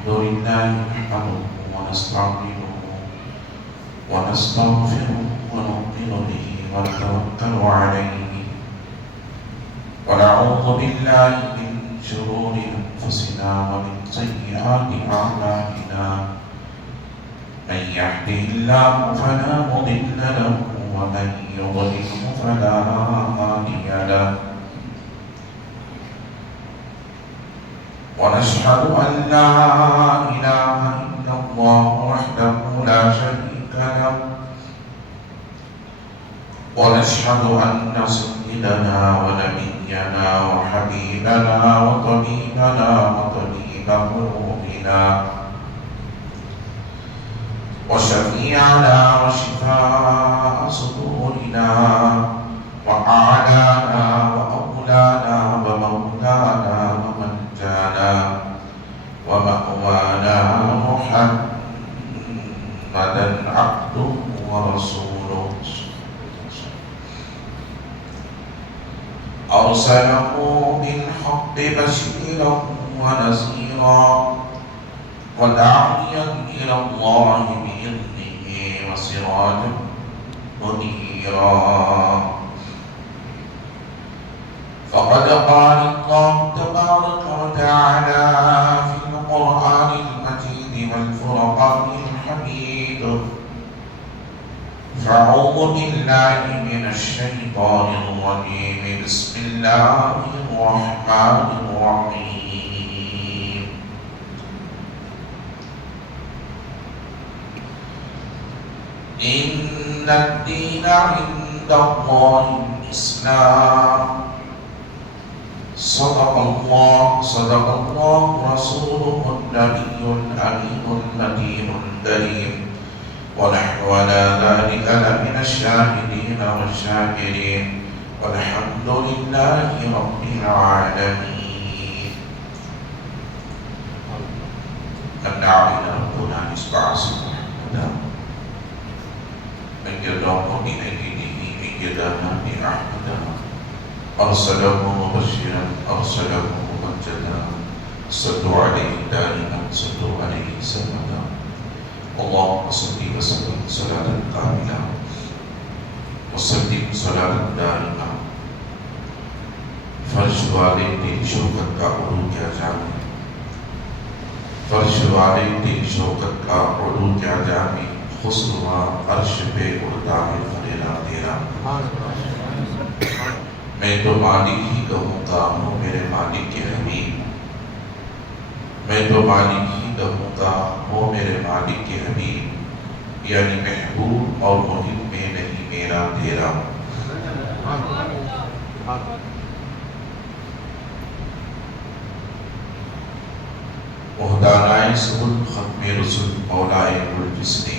الحمد لله نحمده ونستعينه ونستغفره ونؤمن به ونتوكل عليه ونعوذ بالله من شرور أنفسنا ومن سيئات أعمالنا من يهده الله فلا مضل له ومن يضلله فلا هادي له ونشهد أن لا إله إلا الله وحده لا شريك له ونشهد أن سيدنا ونبينا وحبيبنا وطبيبنا وطبيب قلوبنا وشفيعنا وشفاء صدورنا وأعلانا وأولانا ومولانا ومنجانا ومأوانا محمدا عبده ورسوله أرسله بالحق بشيرا ونذيرا وداعيا إلى الله بإذنه وسراجا منيرا فقد قال الله تبارك وتعالى في القرآن المجيد والفرقان الحميد فأعوذ بالله من الشيطان الرجيم بسم الله الرحمن الرحيم إن الدين عند الله الإسلام صدق الله رسوله النبي الأمين المتين الكريم ونحن على ذلك لمن الشاهدين والشاكرين والحمد لله رب العالمين. من علينا ربنا نسبع سبحانه من يدعو بأيديه من يدعو بأحمده أرسله مبشرا أرسله ممجدا صلوا عليه دائما صلوا عليه سرمدا اللهم صل وسلم صلاة كاملة وسلم صلاة دائمة فرش والے تیری شوکت کا عروج کیا جانے فرش والے تیری شوکت کا عروج کیا جانے خسروا عرش پہ اڑتا ہے فریلا تیرا میں تو مالک ہی کہوں گا ہو میرے مالک کے حبیب میں تو مالک ہی کہوں گا ہو میرے مالک کے حبیب یعنی محبوب اور محب میں نہیں میرا تیرا وحدانائے سبل ختم رسول مولائے گلجسنی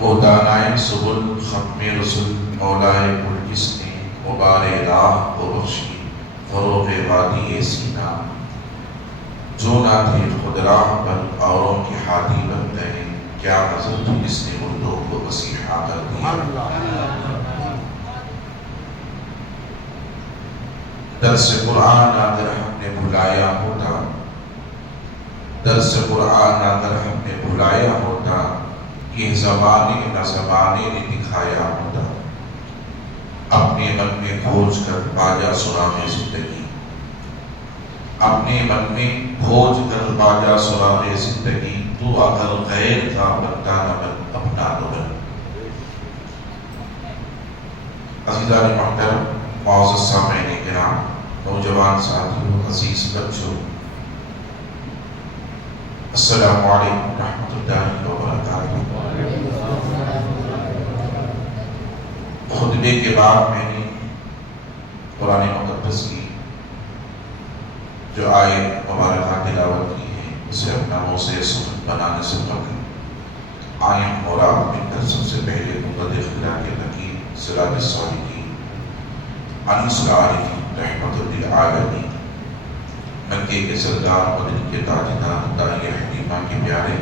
وحدانائے سبل ختم رسول مولائے گلجسنی غبار راہ کو بخشی فروغ وادی سینہ جو نہ تھے خود راہ پر اوروں کی ہادی بن گئے کیا نظر تھی جس نے مردوں کو مسیحا کر دیا درس قرآن اگر ہم نے بھلایا ہوتا درس قرآن اگر ہم نے بھلایا ہوتا یہ زمانے نہ زمانے نے دکھایا ہوتا اپنے من میں کھوج کر باجا سراغ زندگی اپنے من میں کھوج کر باجا سراغ زندگی تو اگر غیر کا بنتا نہ بن اپنا نہ بن عزیزان محترم معزز سامعین کرام نوجوان ساتھیوں عزیز بچوں السلام علیکم ورحمۃ اللہ وبرکاتہ خطبے کے بعد میں نے قرآن مقدس کی جو آیت مبارکہ تلاوت کی ہے اسے اپنا موضوع سخن بنانے سے قبل آیت مراد میں کر سب سے پہلے مقدر خدا کے حکیم صراط الصالحین انیس العارفین رحمت للعالمین مکے کے سردار مدنی کے تاجدار داعی حکیمہ کے پیارے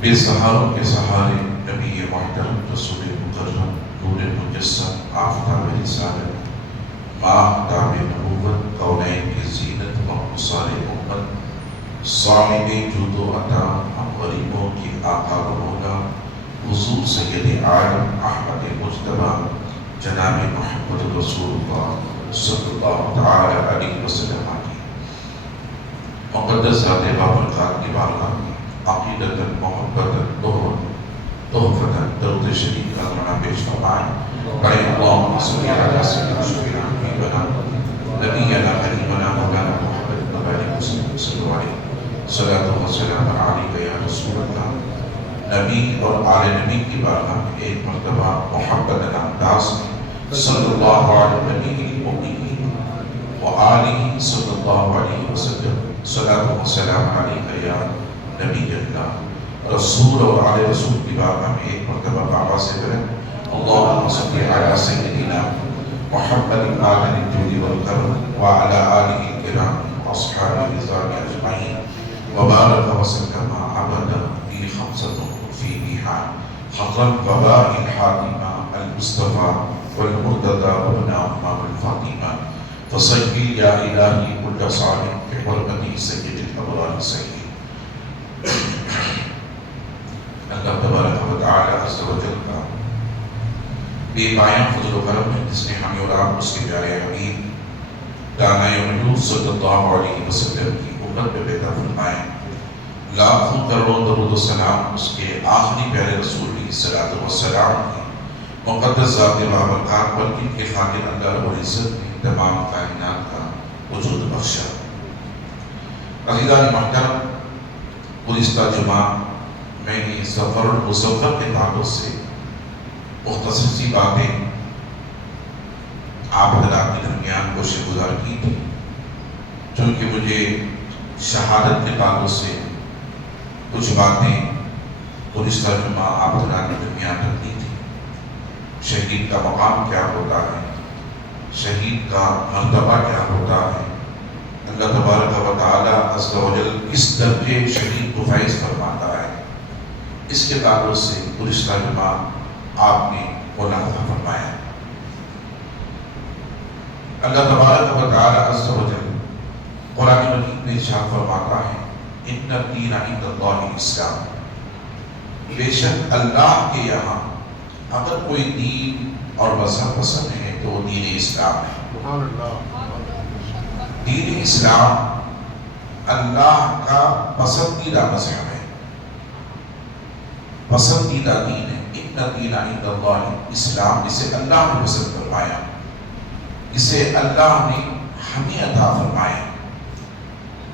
بے سہاروں کے سہارے نبی محترم رسول مکرم نور مجسم آفتاب رسالت ماہتاب نبوت کونین کی زینت و مصالح صاحب جود و عطا ہم غریبوں کی آقا و مولا حضور سید عالم احمد مجتبی جناب محمد رسول اللہ صلی اللہ تعالی علیہ وسلم کی مقدس ذات بابرکات کی بارگاہ میں عقیدت محبت تحفتاً درود شریف کا نمونہ پیش فرمائیں. بڑے اللہم صلی علی سیدنا شفیعنا حبیبنا نبینا حبیبنا مولانا محمد وبارک وسلم صلی اللہ علیہ صلاۃ و سلام علیک یا رسول اللہ. نبی اور آل نبی کی بارگاہ میں ایک مرتبہ محبت انداز میں صلی اللہ علیہ وآلہ صلی اللہ علیہ وسلم صلاۃ و سلام علیک یا نبی اللہ. رسول اور آل رسول کی بارگاہ میں ایک مرتبہ بابا سے کریں اللہم صلی علی سیدنا محمد آل الجود والکرم وعلی آلہ الکرام واصحابہ الرضوان اجمعین وبارک وسلم عبدا فی خمسۃ فی بیحان حق الوباء الحاتمہ المصطفى والمرتضى وابن امام الفاطمہ فصلی یا الہی کل صالح بحرمت سید الابرار سید. اللہ تبارک و تعالی عز و جل کا بے پایاں فضل و کرم ہے جس نے ہمیں اور آپ اس کے پیارے حبیب دانائے وجود صلی اللہ علیہ وسلم کی امت پہ پیدا فرمائے. لاکھوں کروڑوں درود و سلام اس کے آخری پیارے رسول کی صلاۃ و سلام کی مقدس ذات بابرکات پر جن کے خاطر اللہ رب العزت نے تمام کائنات کا وجود بخشا. عزیزان محترم، گزشتہ جمعہ میں نے سفر المظفر کے تعلق سے مختصر سی باتیں آپ حضرات کے درمیان کوشش گزار کی تھی، چونکہ مجھے شہادت کے تعلق سے کچھ باتیں گزشتہ جمعہ آپ حضرات کے درمیان رکھنی تھی. شہید کا مقام کیا ہوتا ہے، شہید کا مرتبہ کیا ہوتا ہے، اللہ تبارک و تعالی عز و جل کس درجے شہید کو فیض فرماتا ہے، اس کے تعلق سے گزشتہ جمعہ آپ نے ملاحظہ فرمایا. اللہ تبارک و تعالی عز و جل قرآن مجید میں ارشاد فرماتا ہے ان الدین عند اللہ الاسلام. بے شک اللہ کے یہاں اگر کوئی دین اور مذہب پسند ہے تو وہ دین اسلام ہے. دین اسلام اللہ کا پسندیدہ مذہب ہے، پسندیدہ دین ہے. ان الدین عند اللہ اسلام، جسے اللہ نے پسند فرمایا، جسے اللہ نے ہمیں عطا فرمایا،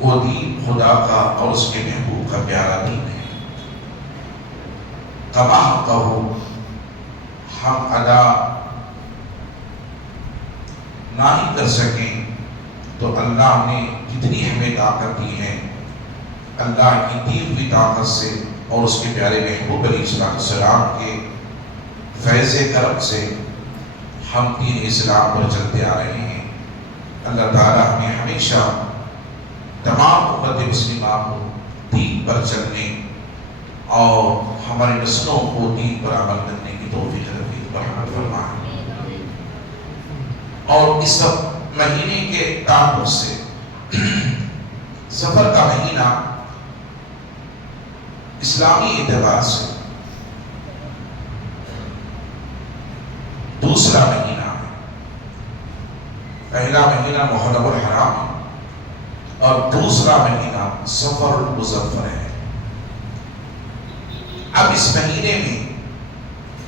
وہ دین خدا کا اور اس کے محبوب کا پیارا دین ہے. کما کہو ہم ادا نہ ہی کر سکیں تو اللہ نے جتنی ہمیں طاقت دی ہے، اللہ کی دی ہوئی طاقت سے اور اس کے پیارے محبوب علیہ السلام کے فیض کرم سے ہم دین اسلام پر چلتے آ رہے ہیں. اللہ تعالیٰ ہمیں ہمیشہ تمام امت مسلمہ کو دین پر چلنے اور ہماری نسلوں کو دین پر عمل کرنے کی توفیق رحمت فرمائے. اور اس مہینے کے تعلق سے سفر کا مہینہ اسلامی اعتبار سے دوسرا مہینہ ہے. پہلا مہینہ محرم الحرام ہے اور دوسرا مہینہ سفر المظفر ہے. اب اس مہینے میں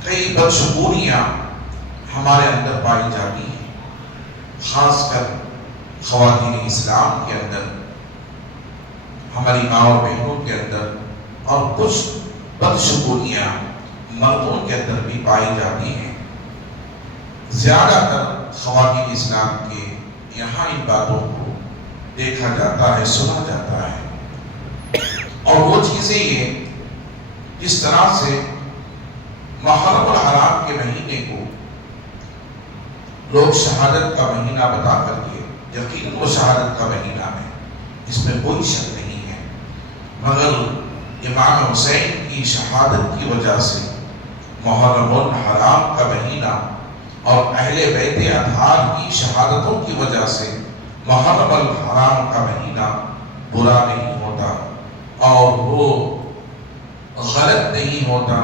کئی بدشگونیاں ہمارے اندر پائی جاتی ہیں، خاص کر خواتین اسلام کے اندر، ہماری ماں اور بہنوں کے اندر، اور کچھ بدشگونیاں مردوں کے اندر بھی پائی جاتی ہیں. زیادہ تر خواتین اسلام کے یہاں ان باتوں کو دیکھا جاتا ہے، سنا جاتا ہے. اور وہ چیزیں یہ جس طرح سے محرم الحرام کے مہینے کو لوگ شہادت کا مہینہ بتا کر کے یقیناً وہ شہادت کا مہینہ ہے، اس میں کوئی شک نہیں ہے، مگر امام حسین کی شہادت کی وجہ سے محرم الحرام کا مہینہ اور اہل بیت اطہار کی شہادتوں کی وجہ سے محرم الحرام کا مہینہ برا نہیں ہوتا، اور وہ غلط نہیں ہوتا،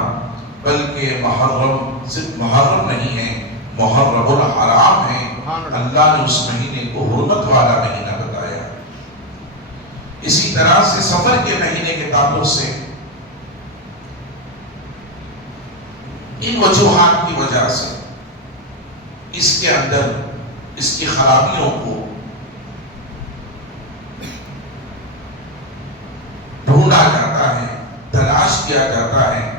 بلکہ محرم صرف محرم نہیں ہے، محرم الحرام ہے۔ اللہ نے اس مہینے کو حرمت والا مہینہ بتایا۔ اسی طرح سے سفر کے مہینے کے تعلق سے ان وجوہات کی وجہ سے اس کے اندر اس کی خرابیوں کو ڈھونڈا جاتا ہے، تلاش کیا جاتا ہے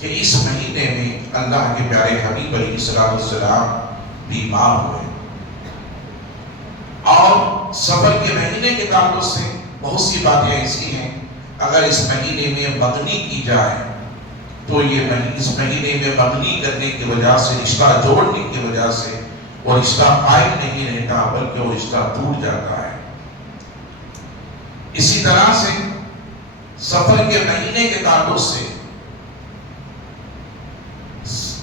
کہ اس مہینے میں اللہ کے پیارے حبیب علیہ السلام بیمار ہوئے، اور سفر کے مہینے کے تعلق سے بہت سی باتیں ایسی ہیں، اگر اس مہینے میں منگنی کی جائے تو اس مہینے میں منگنی کرنے کی وجہ سے، رشتہ جوڑنے کی وجہ سے وہ رشتہ قائم نہیں رہتا، بلکہ وہ رشتہ ٹوٹ جاتا ہے۔ اسی طرح سے سفر کے مہینے کے تعلق سے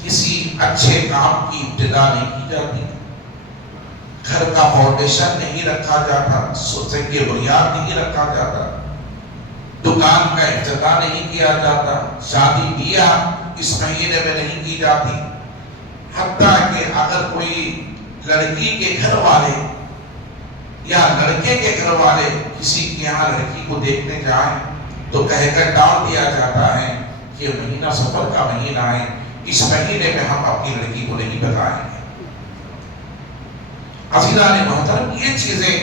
کسی اچھے کام کی ابتدا نہیں کی جاتی، گھر کا فاؤنڈیشن نہیں رکھا جاتا، سنگ بنیاد نہیں رکھا جاتا، دکان کا افتتاح نہیں کیا جاتا، شادی بیاہ اس مہینے میں نہیں کی جاتی۔ حتیٰ کہ اگر کوئی لڑکی کے گھر والے یا لڑکے کے گھر والے کسی کے یہاں لڑکی کو دیکھنے جائیں تو کہہ کر ڈال دیا جاتا ہے کہ یہ مہینہ سفر کا مہینہ ہے، اس مہینے میں ہم اپنی لڑکی کو نہیں بتائیں گے۔ عزیزان محترم، یہ چیزیں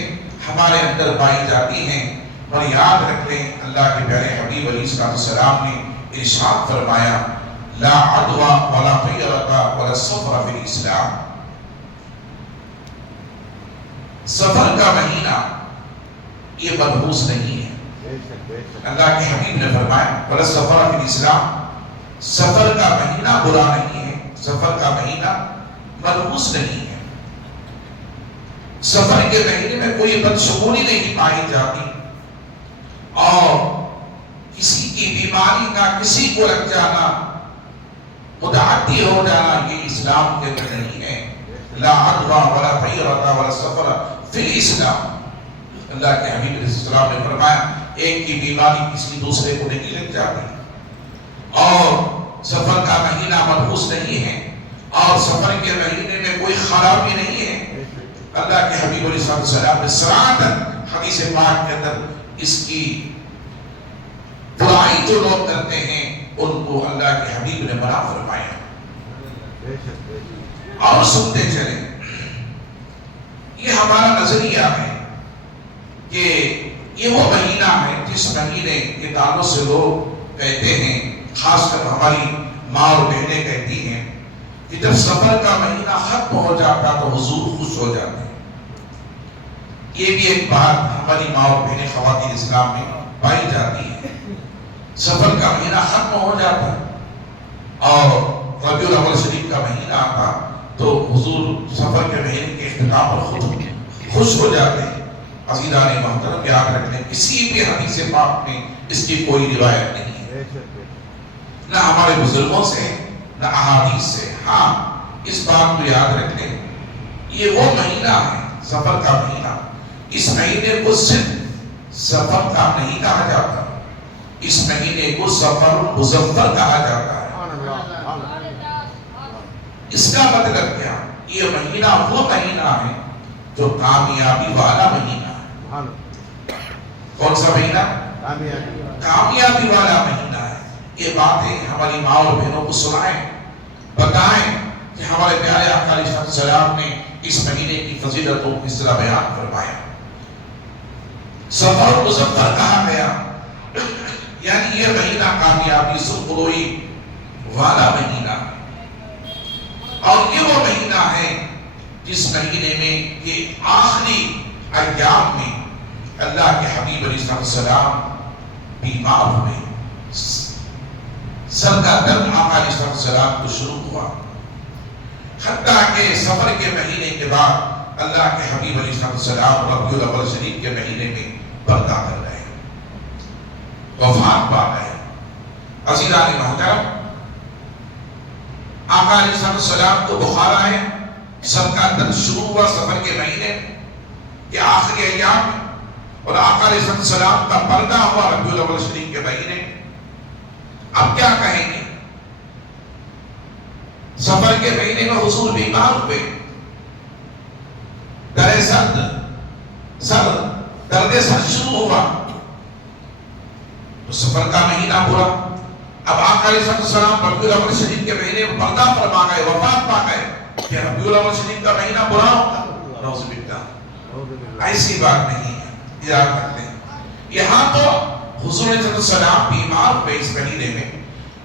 ہمارے اندر پائی جاتی ہیں، اور یاد رکھ لیں اللہ کے پیارے حبیب علیہ السلام نے ارشاد فرمایا لا عدوى ولا طیرۃ ولا سفر فی الاسلام۔ سفر کا مہینہ یہ ملحوظ نہیں ہے۔ اللہ کے حبیب نے فرمایا ولا سفر فی الاسلام، سفر کا مہینہ برا نہیں ہے، سفر کا مہینہ ملحوظ نہیں ہے۔ سفر کے مہینے میں کوئی بدشگونی نہیں پائی جاتی، اور کسی کی بیماری کا کسی کو لگ جانا، متعدی ہو جانا، یہ اسلام کے اندر نہیں ہے۔ لا عدوى ولا طیرۃ ولا سفر فی الاسلام۔ اللہ کے حبیب علیہ السلام نے فرمایا ایک کی بیماری کسی دوسرے کو نہیں لگ جاتی، اور سفر کا مہینہ ملحوظ نہیں ہے، اور سفر کے مہینے میں کوئی خرابی نہیں ہے۔ اللہ کے حبیب علیہ السلام نے صراحتاً حدیث پاک کے اندر اس کی برائی جو لوگ کرتے ہیں ان کو اللہ کے حبیب نے منع فرمایا۔ اور سنتے چلیں، یہ ہمارا نظریہ ہے کہ یہ وہ مہینہ ہے جس مہینے کے تعلق سے لوگ کہتے ہیں، خاص کر ہماری ماں اور بہنیں کہتی ہیں کہ جب سفر کا مہینہ ختم ہو جاتا تو حضور خوش ہو جاتے ہیں۔ یہ بھی ایک بات ہماری ماں اور بہنیں خواتین اسلام میں پائی جاتی ہے۔ سفر کا مہینہ ختم ہو جاتا اور ربیع الاول شریف کا مہینہ آتا تو حضور سفر کے مہینے کے اختتام پر خود خوش ہو جاتے ہیں۔ عزیزان محترم، یاد رکھیں کسی بھی حدیث پاک میں اس کی کوئی روایت نہیں ہے، نہ ہمارے بزرگوں سے نہ احادیث سے۔ ہاں اس بات کو یاد رکھ لیں، یہ وہ مہینہ ہے سفر کا مہینہ، اس مہینے کو صرف سفر کا نہیں کہا جاتا، اس مہینے کو سفر مظفر کہا جاتا ہے۔ اس کا مطلب کیا؟ یہ مہینہ وہ مہینہ ہے جو کامیابی والا مہینہ ہے۔ کون سا مہینہ؟ کامیابی والا مہینہ ہے۔ یہ باتیں ہماری ماں اور بہنوں کو سنائیں، بتائیں کہ ہمارے پیارے آقا علیہ السلام نے اس مہینے کی فضیلت کو کس طرح بیان فرمایا۔ سفر مظفر کہا گیا، یعنی یہ مہینہ کامیابی سرخروئی والا مہینہ ہے، اور یہ وہ مہینہ ہے جس مہینے میں کہ آخری ایام میں اللہ کے حبیب علیہ السلام بیمار ہوئے، سر کا درد آقا علیہ السلام کو شروع ہوا، حتیٰ کہ سفر کے مہینے کے بعد اللہ کے حبیب علیہ السلام ربیع الاول شریف کے مہینے میں پردہ کر رہے، وفات پا گئے۔ عزیزان محترم، آقا علیہ السلام کو بخار آئے، سر کا درد شروع ہوا سفر کے مہینے کے آخری ایام میں، اور آقا علیہ السلام کا پردہ ہوا ربیع الاول شریف کے مہینے. اب کیا کہیں گے؟ سفر کے مہینے میں حضور بیمار ہوئے، درد سر شروع ہوا، تو سفر کا مہینہ پورا. اب آقا علیہ السلام ربیع الاول شریف کے مہینے میں پردہ فرما گئے، وفات پا گئے، کہ ربیع الاول شریف کا مہینہ برا ہوگا. نعوذ باللہ، ایسی بات نہیں ہے. یاد رکھ لیں، یہاں تو حضور علیہ السلام بیمار ہوئے اس مہینے میں،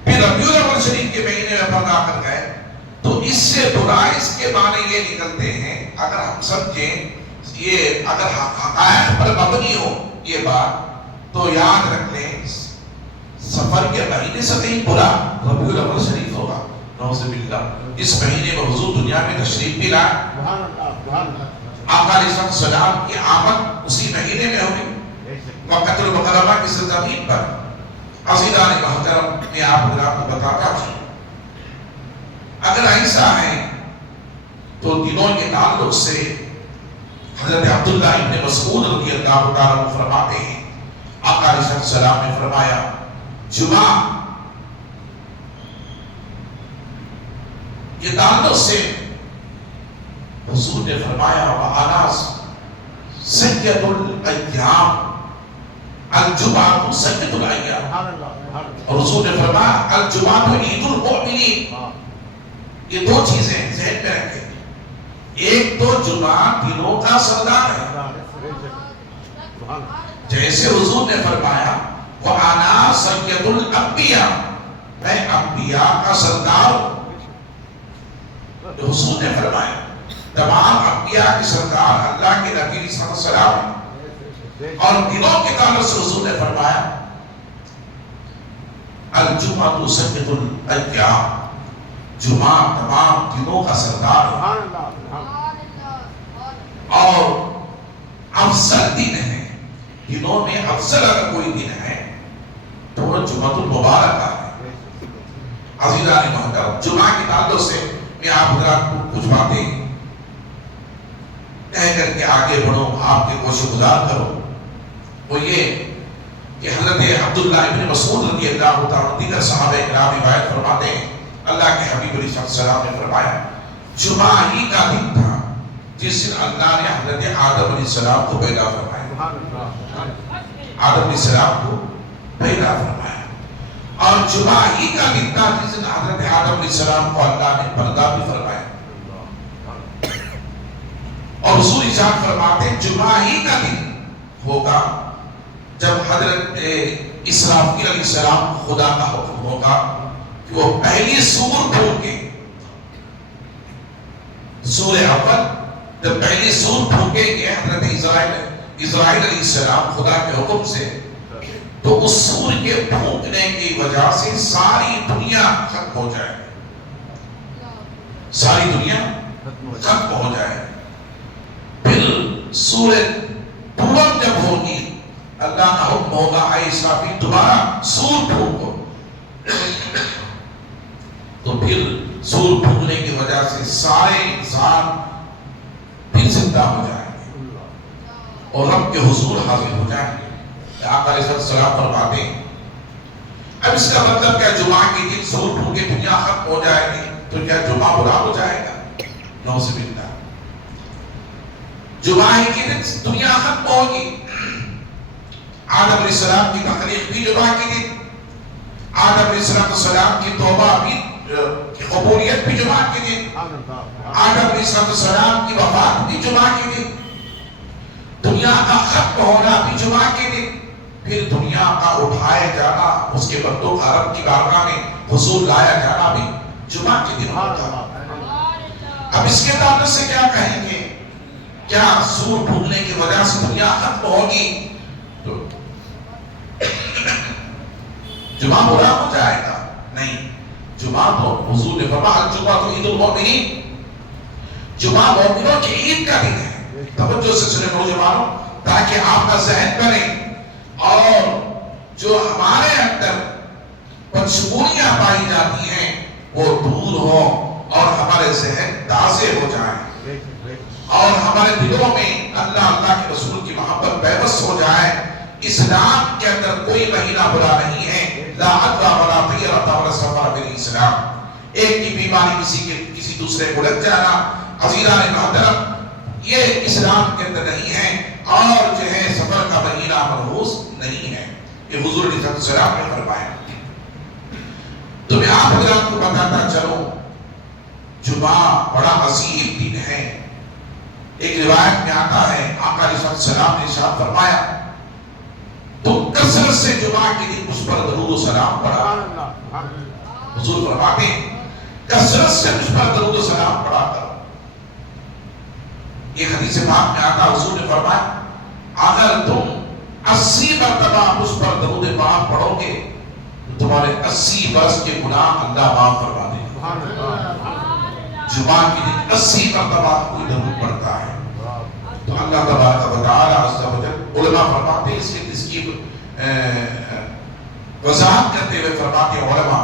پھر ربیع الاول شریف کے مہینے میں پردہ کر گئے. تو اس سے برا اس کے معنی یہ نکلتے ہیں، اگر ہم سمجھیں یہ اگر حقائق پر مبنی ہو یہ بات، تو یاد رکھ لیں سفر کے مہینے سے نہیں برا ربیع الاول شریف ہوگا. نعوذ باللہ، اس مہینے میں حضور دنیا میں تشریف بھی لائے. آقا علیہ السلام کی آمد اسی مہینے میں ہوئی مکہ المکرمہ کی سرزمین پر. عزیزان محترم، میں آپ کو بتاتا ہوں، اگر ایسا ہے تو دنوں کے تعلق سے حضرت عبداللہ ابن مسعود رضی اللہ تعالیٰ فرماتے ہیں، آقا علیہ السلام نے فرمایا جمعہ یہ تعلق سے حضور نے فرمایا وَأَنَا سَيِّدُ الْأَيَّامِ، الجمعہ سید الایام. اور حضور نے فرمایا الجمعہ عید المؤمنین. یہ دو چیزیں ذہن میں رکھیں، ایک تو جمعہ دنوں کا سردار ہے، جیسے حضور نے فرمایا وَأَنَا سَيِّدُ الْأَنْبِيَاءِ، میں انبیاء کا سردار ہوں. حضور نے فرمایا تمام انبیاء کی سردار اللہ کے نبی صلی اللہ علیہ وسلم. اور دنوں کے تعلق سے حضور نے فرمایا الجمعہ سید الایام، جمعہ تمام دنوں کا سردار ہے اور افضل دن ہے. دنوں میں افضل اگر کوئی دن ہے تو وہ جمعہ المبارکہ ہے. عزیزان محترم، جمعہ کے تعلق سے میں آپ حضرات کو کچھ باتیں کہہ کر کے آگے بڑھوں، آپ کے کوشش گزار کرو. وہ یہ کہ حضرت عبداللہ ابن مسعود رضی اللہ تعالیٰ دیگر صحابہ کرام روایت فرماتے ہیں، اللہ کے حبیب علیہ السلام نے فرمایا جمعہ ہی کا دن تھا جس دن اللہ نے حضرت آدم علیہ السلام کو پیدا فرمایا. آدم علیہ السلام کو پیدا فرمایا. اور جمعہ ہی کا دن تھا جس دن حضرت آدم علیہ السلام کو اللہ نے پردہ بھی فرمایا. اور حضور ارشاد فرماتے ہیں جمعہ ہی کا دن ہوگا جب حضرت اسرافیل علیہ السلام خدا کا حکم ہوگا کہ وہ پہلی سور پھونکے. سور اول جب پہلی سور پھونکے گے حضرت اسرائیل علیہ السلام خدا کے حکم سے، تو اس سور کے پھونکنے کی وجہ سے ساری دنیا ختم ہو جائے، ساری دنیا ختم ہو جائے. پھر سورج پورم جب ہوگی اللہ کا حکم ہوگا اے اسرافیل دوبارہ سور پھونکو. تو پھر سور پھونکنے کی وجہ سے سارے انسان پھر زندہ ہو جائیں گے اور رب کے حضور حاضر ہو جائیں گے. آقا علیہ السلام فرماتے ہیں اب اس کا مطلب کیا جمعہ کے دن سور پھونکے دنیا ختم ہو جائے گی تو کیا جمعہ برا ہو جائے گا؟ نعوذ باللہ. جمعہ کے دن دنیا ختم ہوگی. آدم علیہ السلام کی تخلیق بھی جمعہ کے دن، آدم علیہ السلام کی توبہ بھی کی قبولیت بھی جمعہ کے دن، آدم علیہ السلام کی وفات بھی جمعہ کے دن، دنیا کا ختم ہونا بھی جمعہ کے دن، پھر دنیا کا اٹھائے جانا، اس کے بندوں کا رب کی بارگاہ میں حضور لایا جانا بھی جمعہ کے دن ہوگا. اب اس کے تعلق سے کیا کہیں گے؟ کیا سور پھونکنے کی وجہ سے دنیا ختم ہوگی تو جمعہ برا ہو جائے گا؟ نہیں. جمعہ تو حضور نے فرمایا جمعہ تو عید المؤمنین، جمعہ مومنوں کی عید کا دن ہے. توجہ سے سنیں نوجوانوں تاکہ آپ کا ذہن بنے اور جو ہمارے اندر بدشگونیاں پائی جاتی ہیں وہ دور ہوں اور ہمارے ذہن تازے ہو جائیں اور ہمارے دلوں میں اللہ اللہ کے رسول کی محبت بے بس ہو جائے. اسلام کے اندر کوئی مہینہ برا نہیں ہے. لا عدوى ولا طیرۃ ولا سفر فی الاسلام. ایک کی بیماری کسی دوسرے کو لگ جانا عزیزان محترم یہ اسلام کے اندر نہیں ہے. اور جو ہے سفر کا مہینہ منحوس نہیں ہے. یہ حضور علیہ السلام نے فرمایا. تو میں آپ حضرات کو بتاتا چلوں جمعہ بڑا عظیم دن ہے. ایک روایت میں آتا ہے آقا علیہ السلام نے ارشاد فرمایا تم کثرت سے جمعہ کے دن اس پر درود و سلام پڑھا. حضور فرماتے ہیں کثرت سے اس پر درود و سلام پڑھا کرو. یہ حدیث پاک میں آتا حضور نے فرمایا اگر تم 80 مرتبہ اس پر درود پاک پڑھو گے تو تمہارے 80 برس کے گناہ اللہ معاف فرما دے گا. جمعہ کے دن 80 مرتبہ کوئی درود پڑھتا ہے تو اللہ تبارک و تعالی عز و جل علماء فرماتے ہیں اس کی وضاحت کرتے ہوئے فرماتے ہیں علماء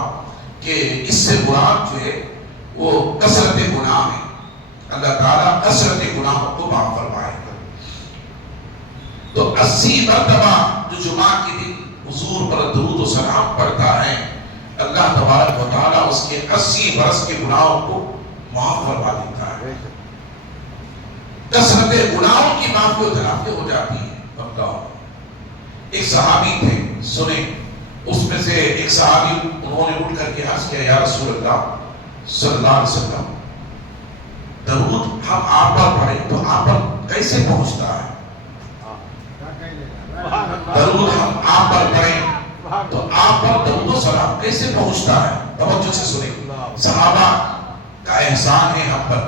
کہ اس سے مراد جو ہے وہ کثرت گناہ ہے. اللہ تعالیٰ کثرت گناہوں کو معاف فرمائے گا. تو 80 مرتبہ جو جمعہ کے دن حضور پر درود و سلام پڑھتا ہے اللہ تبارک و تعالیٰ اس کے 80 برس کے گناہوں کو معاف فرما دیتا ہے. کثرت گناہوں کی معافی و تلافی ہو جاتی ہے. ایک صحابی تھے سنیں اس میں سے ایک صحابی انہوں نے اٹھ کر کے عرض کیا یا رسول اللہ صلی اللہ علیہ وسلم درود ہم آپ پر پڑھیں تو آپ پر کیسے پہنچتا ہے؟ درود ہم آپ پر پڑھیں تو آپ پر درود و سلام کیسے پہنچتا ہے؟ توجہ سے سنیں. صحابہ کا احسان ہے ہم پر.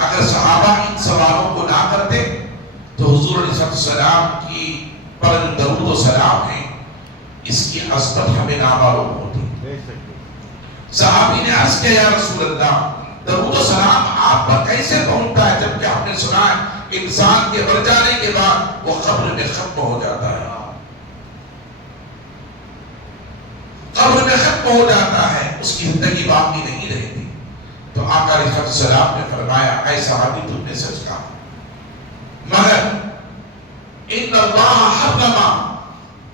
اگر صحابہ ان سوالوں کو نہ کرتے تو حضور علیہ السلام کی پر درود و سلام ہے اس کی عظمت ہمیں نامعلوم ہوتی. صحابی نے عرض کیا یا رسول اللہ درود و سلام آپ پر کیسے پہنچتا ہے جبکہ ہم نے سنا ہے انسان کے مر جانے کے بعد وہ قبر میں ختم ہو جاتا ہے. قبر میں ختم ہو جاتا ہے اس کی زندگی باقی نہیں رہتی. تو آقا علیہ السلام نے فرمایا اے صحابی تم نے سچ کہا مگر ان اللہ حرم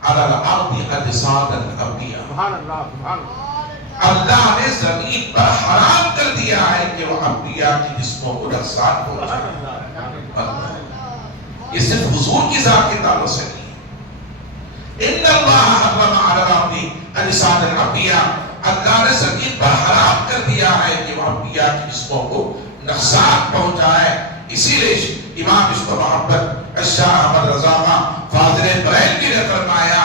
علی الارض اجساد الانبیاء. سبحان اللہ سبحان اللہ. اللہ نے زمین پر حرام کر دیا ہے کہ وہ انبیاء کی جسموں کو نقصان پہنچائے. یہ صرف حضور کی ذات کے تعلق سے نہیں ہے. ان اللہ حرم علی الارض اجساد الانبیاء اللہ نے زمین پر حرام کر دیا ہے کہ وہ انبیاء کی جسموں کو نقصان پہنچائے. اسی لیے امام عشق و محبت شاہ احمد رضا خان فاضل بریلوی نے فرمایا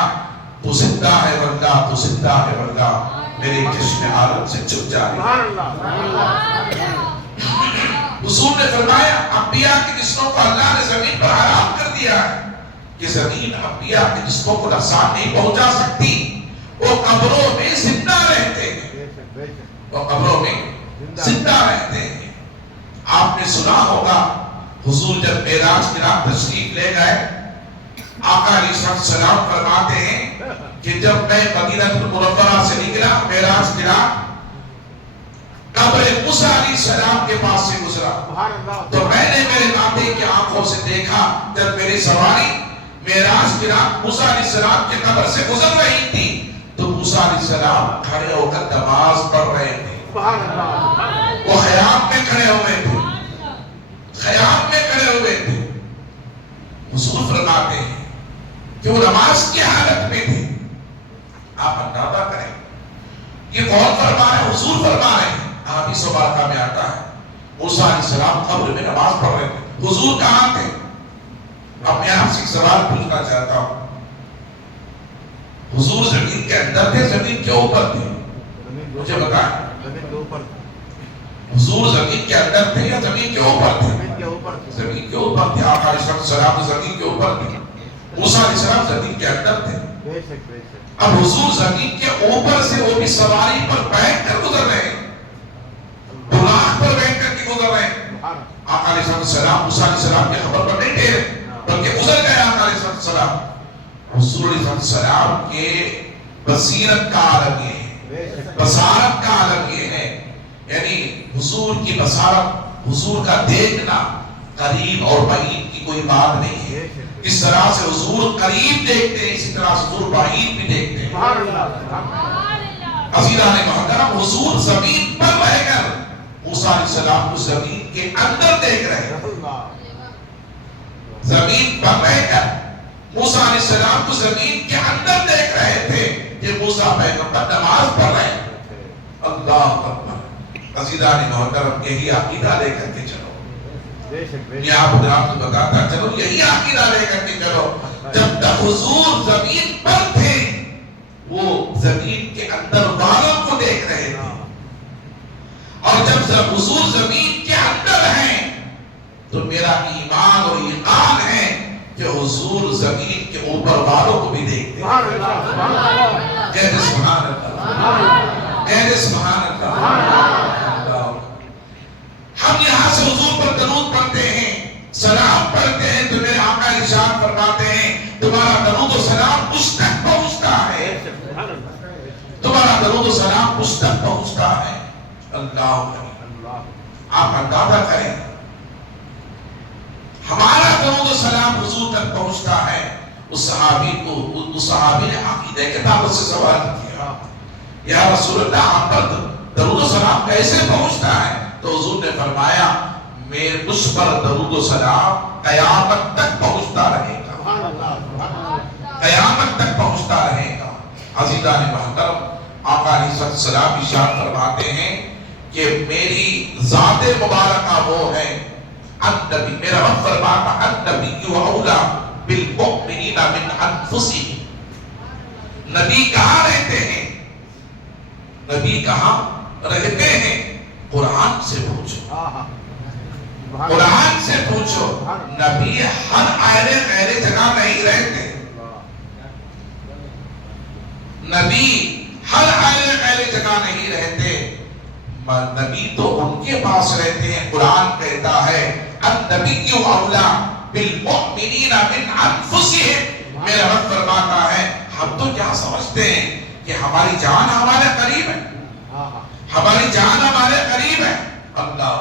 تو زندہ ہے واللہ تو زندہ ہے واللہ میرے چشم عالم سے چھپ جائے. حضور نے فرمایا انبیاء کی جسموں کو اللہ نے زمین پر حرام کر دیا ہے کہ زمین انبیاء کی جسموں کو نقصان نہیں پہنچا سکتی. وہ قبروں میں زندہ رہتے ہیں. وہ قبروں میں زندہ رہتے ہیں. آپ نے سنا ہوگا حضور جب معراج کی رات تشریف لے گئے آقا علیہ السلام فرماتے ہیں کہ جب میں مدینہ منورہ سے نکلا معراج کی رات قبر موسیٰ علیہ السلام کے پاس سے گزرا تو میں نے میرے ناطے کی آنکھوں سے دیکھا جب میری سواری معراج کی رات موسیٰ علیہ السلام کے قبر سے گزر رہی تھی تو موسیٰ علیہ السلام کھڑے ہو کر نماز پڑھ رہے تھے. وہ خیام میں کھڑے ہوئے تھے. خیام میں کھڑے ہوئے تھے. حضور فرماتے ہیں کہ وہ نماز کی حالت میں تھے. آپ اندازہ کریں یہ کون فرما رہے ہیں؟ حضور فرما رہے ہیں. حدیث مبارکہ میں آتا ہے موسیٰ علیہ السلام قبر میں نماز پڑھ رہے تھے. حضور کہاں تھے؟ اب میں آپ سے ایک سوال پوچھنا چاہتا ہوں حضور زمین کے اندر تھے زمین کے اوپر تھے؟ مجھے بتائیں. حضور زمین کے اندر تھے یا زمین کے اوپر تھے؟ زمین کے اوپر تھے. آقا علیہ السلام زمین کے اوپر تھے. موسیٰ علیہ السلام زمین کے اندر تھے. اب حضور زمین کے اوپر سے وہ بھی سواری پر بیٹھ کر گزر رہے ہیں. بلاغ پر بیٹھ کر کے گزر رہے ہیں. آقا علیہ السلام موسیٰ علیہ السلام کے خبر پر نہیں ٹھہرے بلکہ گزر گئے. آقا علیہ السلام حضور علیہ السلام کے بصیرت کا عالم یہ ہے. بصارت کا عالم یہ ہے یعنی حضور کی بصارت حضور کا دیکھنا قریب اور بعید کی کوئی بات نہیں ہے. اس طرح سے حضور قریب دیکھتے ہیں اسی طرح سے حضور بعید بھی دیکھتے ہیں. عزیزان محترم حضور زمین پر رہ کر موسیٰ علیہ السلام کو زمین کے اندر دیکھ رہے ہیں. زمین پر رہ کر موسیٰ علیہ السلام کو زمین کے اندر دیکھ رہے تھے کہ موسیٰ پیغمبر نماز پڑھ رہے ہیں. اللہ اکبر. عزیزان محترم یہی عقیدہ لے کر کے چلو. یہ آپ حضرات کو بتاتا چلو یہی عقیدہ لے کر کے چلو. جب تک حضور زمین پر تھے وہ زمین کے اندر والوں کو دیکھ رہے تھے اور جب حضور زمین کے اندر ہیں تو میرا ایمان اور یقین ہے کہ حضور زمین کے اوپر والوں کو بھی دیکھتے ہیں. کہتے سبحان اللہ, کہتے سبحان اللہ. ہم یہاں سے حضور پر درود پڑھتے ہیں, سلام پڑھتے ہیں تو میرے آقا ارشاد فرماتے ہیں تمہارا درود و سلام مجھ تک پہنچتا ہے, تمہارا درود و سلام مجھ تک پہنچتا ہے. اللہ آپ اندازہ کریں ہمارا درود و سلام حضور تک پہنچتا ہے. اس صحابی نے عقیدہ کتاب سے سوال کیا یا رسول اللہ آپ پر درود و سلام کیسے پہنچتا ہے؟ تو حضور نے فرمایا میرے مجھ پر درود و سلام قیامت تک پہنچتا رہے گا, قیامت تک پہنچتا رہے گا. عزیزان محترم آقا علیہ السلام ارشاد فرماتے ہیں کہ میری ذات مبارکہ وہ ہے النبی, میرا رب فرماتا النبی اولا بالمؤمنین من انفسہم. نبی کہاں رہتے ہیں؟ نبی کہاں رہتے ہیں؟ قرآن سے پوچھو, قرآن سے پوچھو. نبی ہر آئرے غیر جگہ نہیں رہتے. نبی ہر آئرے غیر جگہ نہیں رہتے. نبی تو ان کے پاس رہتے ہیں. قرآن کہتا ہے النبی اولا بالمؤمنین من انفسہم. میرا رب فرماتا ہے ہم تو کیا سمجھتے ہیں کہ ہماری جان ہمارے قریب ہے, ہماری جان ہمارے قریب ہے. اللہ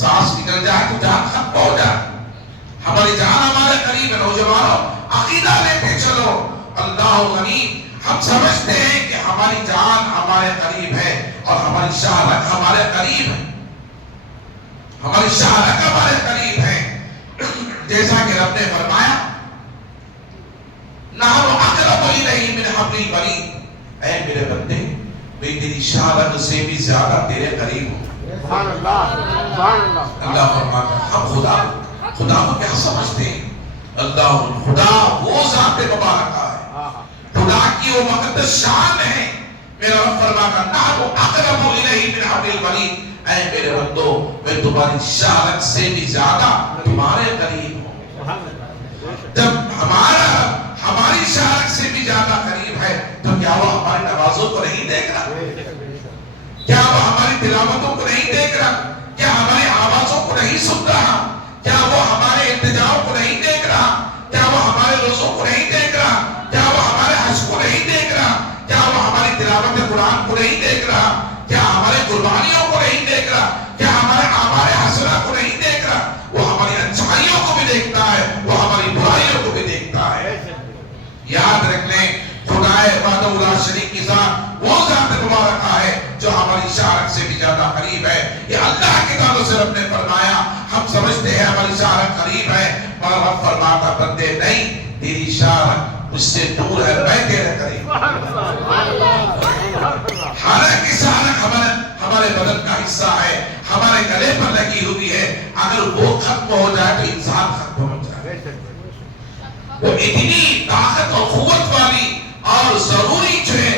سانس نکل جائے تو جان ختم ہو جائے. ہماری جان ہمارے قریب ہے. نوجوانوں عقیدہ لیتے چلو. اللہ غنی ہم سمجھتے ہیں کہ ہماری جان ہمارے قریب ہے اور ہماری شہادت ہمارے قریب ہے, ہماری شہادت ہمارے قریب ہے. جیسا کہ رب نے فرمایا نحن اقرب الیہ من حبل الورید. اے میرے بندے میں تیری شہادت سے بھی زیادہ تیرے قریب ہوں. سبحان اللہ, سبحان اللہ. اللہ فرماتا ہم خدا کو کیا سمجھتے ہیں؟ اللہ خدا وہ ذات مبارکہ ہے, خدا کی وہ مقدس شان ہے. میرا رب فرماتا نحن اقرب الیہ من حبل الورید. اے میرے بندو میں تمہاری شہادت سے بھی زیادہ تمہارے قریب ہوں. جب ہماری شہادت سے بھی زیادہ قریب ہے تو کیا وہ ہماری نمازوں کو نہیں دیکھ رہا؟ کیا وہ ہماری تلاوتوں کو نہیں دیکھ رہا؟ کیا ہماری آوازوں کو نہیں سن رہا؟ کیا وہ ہمارے التجاؤں کو نہیں دیکھ رہا؟ کیا وہ ہمارے روزوں کو نہیں دیکھ رہا؟ کیا وہ ہمارے حج کو نہیں دیکھ رہا؟ کیا وہ ہماری تلاوت قرآن کو نہیں دیکھ رہا؟ کیا ہمارے قربانیوں کو نہیں دیکھ رہا؟ کیا ہمارے اعمال حسنہ کو نہیں دیکھ رہا؟ وہ ہماری اچھائیوں کو بھی دیکھتا ہے, وہ ہماری برائیوں کو بھی دیکھتا ہے. یاد رکھ لیں خدا وحدہ لا شریک کی ذات وہ ذات مبارکہ ہے جو ہماری شہادت سے بھی زیادہ قریب ہے. یہ اللہ کی تعالیٰ سے رب نے فرمایا. ہم سمجھتے ہیں ہماری شہادت قریب ہے مگر رب فرماتا بندے نہیں, تیری شہادت مجھ سے دور ہے, میں تیرے قریب. حالانکہ شہادت ہمارے بدن کا حصہ ہے, ہمارے گلے پر لگی ہوئی ہے. اگر وہ ختم ہو جائے تو انسان ختم ہو جائے. وہ اتنی طاقت اور قوت والی اور ضروری جو ہے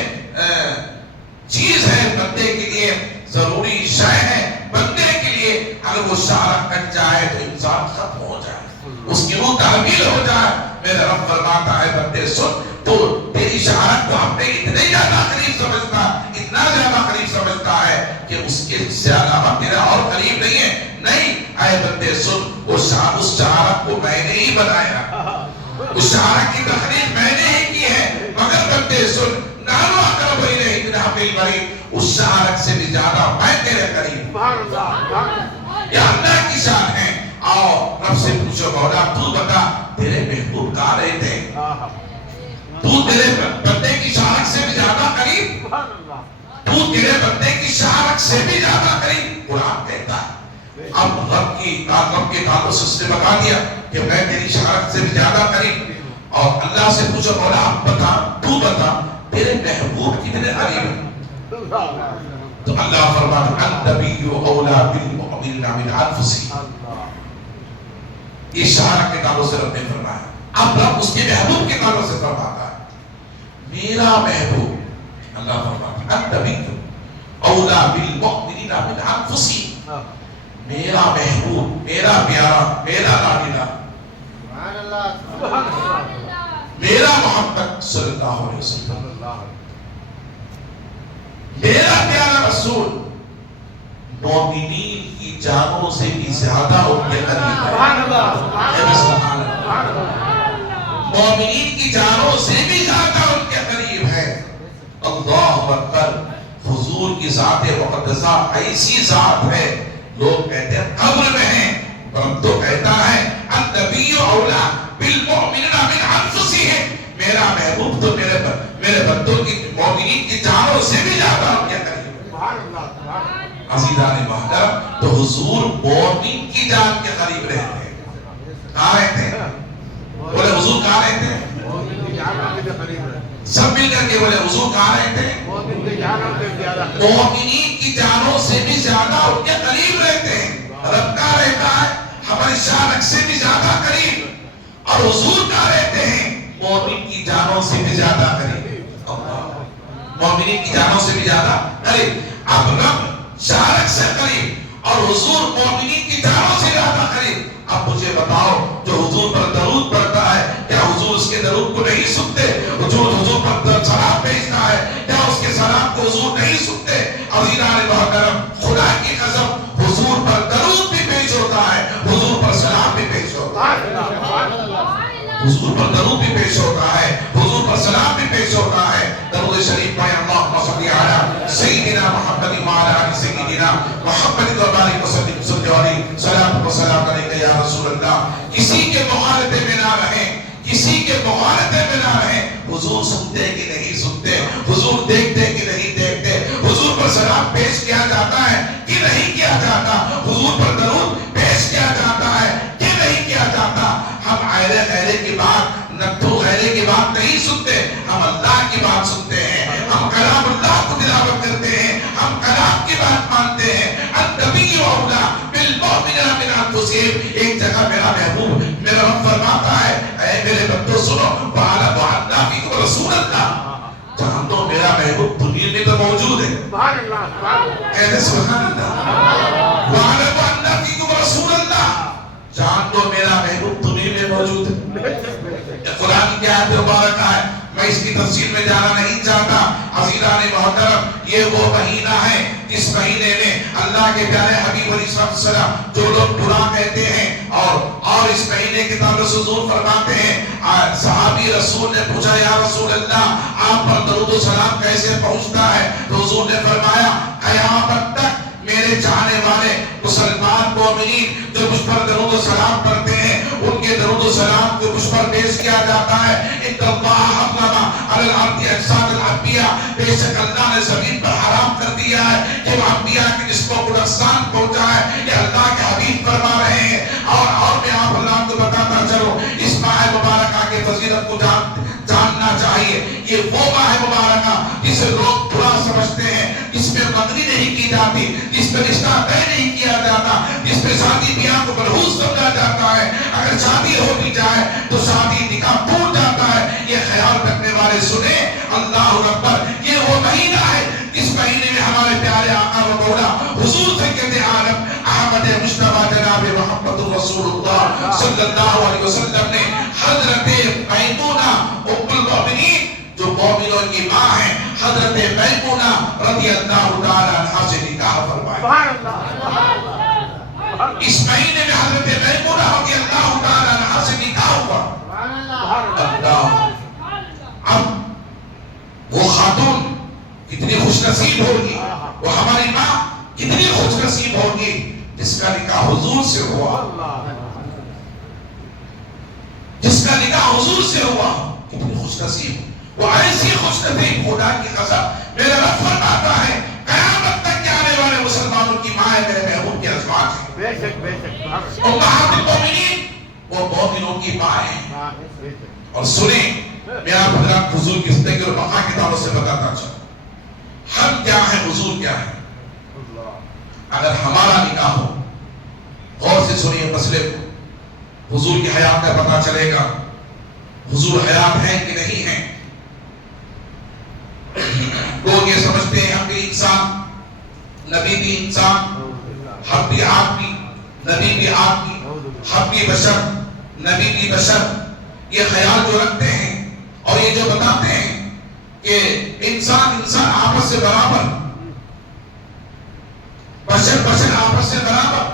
چیز ہے بندے کے لیے, ضروری شے ہے بندے کے لیے. اگر وہ شہادت کٹ جائے تو انسان ختم ہو جائے, اس کی روح تعمیل ہو جائے. میرا رب فرماتا ہے بندے سن, تو تیری شہادت کو ہم نے اتنے زیادہ قریب سمجھتا, اتنا زیادہ قریب سمجھتا ہے کہ اس کے علاوہ تیرا اور قریب نہیں ہے. نہیں اے بندے سن, اس شہادت کو میں نے ہی بنایا, اس شہادت کی تخلیق میں نے ہی کی ہے. مگر بندے سن نحن اقرب الیہ من حبل الورید, اس شہادت سے بھی زیادہ میں تیرے قریب. یہ اللہ کی شان ہے. آؤ رب سے پوچھو مولا تو بتا تیرے محبوب کہاں رہتے ہیں؟ تو تیرے بندے کی شارک سے بھی زیادہ قریب، تو تیرے بندے کی شارک سے بھی زیادہ قریب قرآن کہتا ہے۔ اب رب کے تعلق سے اس نے بتا دیا کہ میں تیری شارک سے بھی زیادہ قریب، اور اللہ سے پوچھو مولا بتا تو بتا تیرے محبوب کتنے قریب ہیں؟ تو اللہ فرماتا النبی اولا بالمؤمنین من انفسہم، یہ شارک کے تعلق سے رب نے فرمایا۔ اب رب اس کے محبوب کے تعلق سے فرماتا ہے میرا محبوب، اللہ فرماتا النبی اولا بالمؤمنین من انفسہم، میرا محبوب، میرا پیارا، میرا لاڈلا، میرا محمد صلی اللہ علیہ وسلم، میرا پیارا رسول مومنین کی جانوں سے بھی زیادہ ان کے قریب ہے، مومنین کی جانوں سے بھی زیادہ ان کے قریب ہے۔ اللہ اکبر، حضور کی ذات مقدسہ ایسی ذات ہے، لوگ کہتے ہیں قبر میں ہیں، رب تو کہتا ہے النبی اولا بالمؤمنین من انفسہم، میرا محبوب تو میرے بندوں کی مومنین کی جانوں سے بھی زیادہ ان کے قریب ہے۔ عزیزان محترم، تو حضور مومن کی جان کے قریب رہتے ہیں۔ کہاں رہتے ہیں؟ بولے حضور کہاں رہتے ہیں؟ سب مل کر کے بولے حضور کہاں رہتے ہیں؟ مومنین کی جانوں سے بھی زیادہ ان کے قریب رہتے ہیں۔ رب کہاں رہتا ہے؟ ہماری شارک سے بھی زیادہ قریب، اور حضور کہاں رہتے ہیں؟ مومن کی جانوں سے بھی زیادہ قریب، مومنین کی جانوں سے بھی زیادہ قریب۔ اب رب شارک سے قریب اور حضور مومنین کی جانوں سے زیادہ قریب۔ اب مجھے بتاؤ جو حضور پر درود پڑھتا ہے کیا حضور اس کے درود کو نہیں سنتے؟ جو حضور پر سلام بھیجتا ہے کیا اس کے سلام کو حضور نہیں سنتے؟ عزیزان محترم، خدا کی قسم حضور پر درود بھی پیش ہوتا ہے، حضور پر سلام بھی پیش ہوتا ہے، حضور پر درود بھی پیش ہوتا ہے، حضور پر سلام بھی پیش ہوتا ہے۔ درود شریف پڑھیں اللہم صلی علی سیدنا محمد وعلی آل سیدنا محمد وبارک وسلم صلی علیہ صلاۃ و سلام علیک یا رسول اللہ۔ کسی کے مخالطے میں نہ رہیں، کسی کے مخالطے میں نہ رہیں۔ حضور سنتے کہ نہیں سنتے، حضور دیکھتے کہ نہیں دیکھتے، حضور پر سلام پیش کیا جاتا ہے کہ نہیں کیا جاتا، حضور پر درود پیش کیا جاتا ہے کہ نہیں کیا جاتا۔ ہم غیرے کی بات، نتھو غیرے کی بات نہیں سنتے، ہم اللہ کی بات سنتے ہیں، ہم کلام اللہ کو تلاوت کرتے ہیں، ہم کلام کی بات مانتے ہیں۔ النبی اولا بالمؤمنین من انفسہم، ایک جگہ میرا محبوب میرا رب فرماتا ہے اے میرے بندو سنو وعلم ان فیکم رسول اللہ، جان دو میرا محبوب دنیا میں تو موجود ہے، کہتے سبحان اللہ، وعلم ان فیکم رسول اللہ، جان دو میرا محبوب دنیا میں موجود ہے۔ قرآن کی آیت مبارکہ ہے، میں اس کی تفصیل میں جانا نہیں چاہتا۔ عزیزان محترم، یہ وہ مہینہ ہے جس مہینے میں اللہ کے پیارے حبیب علیہ السلام جو لوگ برا کہتے ہیں اور اس مہینے کے تعلق سے حضور فرماتے ہیں، صحابی رسول نے پوچھا یا رسول اللہ آپ پر درود و سلام کیسے پہنچتا ہے؟ تو حضور نے فرمایا قیامت تک میرے چاہنے والے مسلمان مومنین جو مجھ پر درود و سلام پڑھتے ہیں ان کے درود و سلام کو مجھ پر پیش کیا جاتا ہے۔ ان اللہ حرم علی الارض اجساد الانبیاء، بے شک اللہ نے زمین پر حرام کر دیا ہے کہ وہ انبیاء کے جسموں کو نقصان پہنچائے، یہ اللہ کے حبیب فرما رہے ہیں۔ اور میں آپ اللہ کو بتاتا چلو اس ماہ مبارکہ کے فضیلت کو جاننا چاہیے۔ یہ وہ ماہ مبارکہ جسے لوگ برا سمجھتے ہیں، جس میں منگنی نہیں کی جاتی، جس میں رشتہ طے نہیں کیا جاتا، جس میں شادی بیاہ کو منحوس سمجھا جاتا ہے، اگر شادی ہو بھی جائے تو شادی نکاح ٹوٹ جاتا ہے۔ یہ خیال رکھنے والے سنیں اللہ اکبر، یہ وہ مہینہ ہے اس مہینے میں ہمارے پیارے آقا و مولا حضور سید عالم احمد مصطفیٰ جناب محمد رسول اللہ صلی اللہ علیہ وسلم نے حضرت میمونہ ام المؤمنین جو مومنوں کی ماں ہیں، حضرت میمونہ رضی اللہ تعالی عنہا سے نکاح فرمایا۔ اس مہینے میں حضرت میمونہ رضی اللہ تعالی عنہا سے نکاح ہوا۔ اب وہ خاتون کتنی خوش نصیب ہوگی، وہ ہماری ماں کتنی خوش نصیب ہوگی جس کا نکاح حضور سے ہوا۔ نصیب، وہ ایسی خوش نصیب خدا کی قسم میرا رب فرماتا ہے قیامت تک کے آنے والے مسلمانوں کی ماں ہے میرے محبوب کی ازواج ہے، بے شک بے شک امہات المومنین وہ مومنوں کی ماں ہے۔ اور سنیں میں آپ حضرات حضور کی زندگی اور بقا کی تعلق سے بتاتا چاہوں، ہم کیا ہے حضور کیا ہے۔ اگر ہمارا نکاح ہو، غور سے سنیے مسئلے کو، حضور کی حیات کا پتہ چلے گا حضور حیات ہیں کہ نہیں ہیں۔ لوگ یہ سمجھتے ہیں ہم بھی انسان، نبی بھی انسان، ہم بھی آدمی، نبی بھی آدمی، ہم بھی بشر، نبی بھی بشر، یہ خیال جو رکھتے ہیں اور یہ جو بتاتے ہیں کہ انسان آپس سے برابر، بشر آپس سے برابر،